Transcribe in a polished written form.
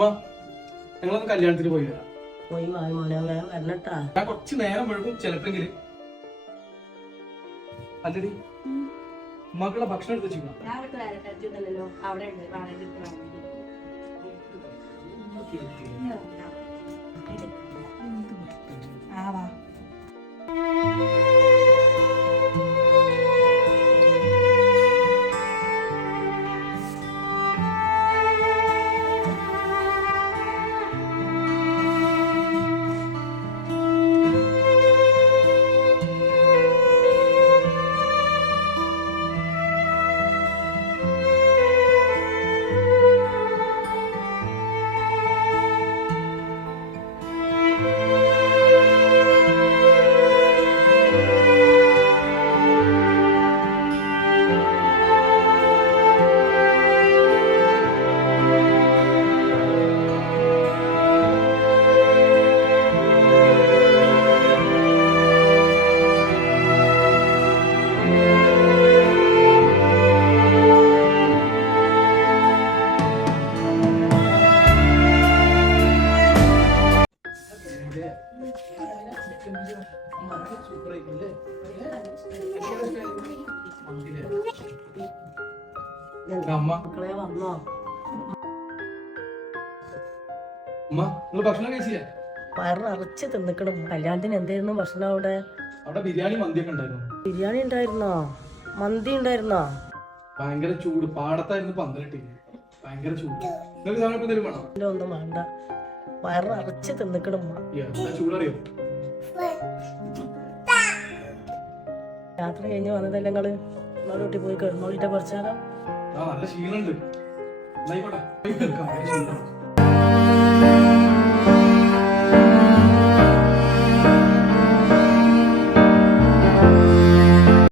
ഞങ്ങളൊന്ന് കല്യാണത്തിന് പോയി വരാം. പോയി വായ മോനെ വരണട്ടാ. ഞാൻ കുറച്ച് നേരം വഴുകും ചിലപ്പെങ്കിലും. അല്ലടി മക്കളുടെ ഭക്ഷണം എടുത്ത് വെച്ചിരിക്കണം. മക്കളെ വന്നോ? ഭക്ഷണം കഴിച്ചില്ല? വയറിറച്ച് തിന്നിക്കണം. കല്യാണത്തിന് എന്തായിരുന്നു ഭക്ഷണം അവിടെ? അവിടെ ബിരിയാണി മന്തിയൊക്കെ ഉണ്ടായിരുന്നു. ബിരിയാണി ഉണ്ടായിരുന്നോ? മന്തി ഉണ്ടായിരുന്നോ? ഭയങ്കര ചൂട്. പാടത്തായിരുന്നു പന്തലിട്ട്. ഭയങ്കര ചൂട്. ഒന്നും വേണ്ട. വയറിറച്ച് തിന്നിക്കണം. ചൂടറിയോ? യാത്ര കഴിഞ്ഞ് വന്നതല്ലേ നിങ്ങള്? വീട്ടിൽ പോയി കിടന്നോളിട്ട് കുറച്ചാലോ. നല്ല ക്ഷീണുണ്ട്.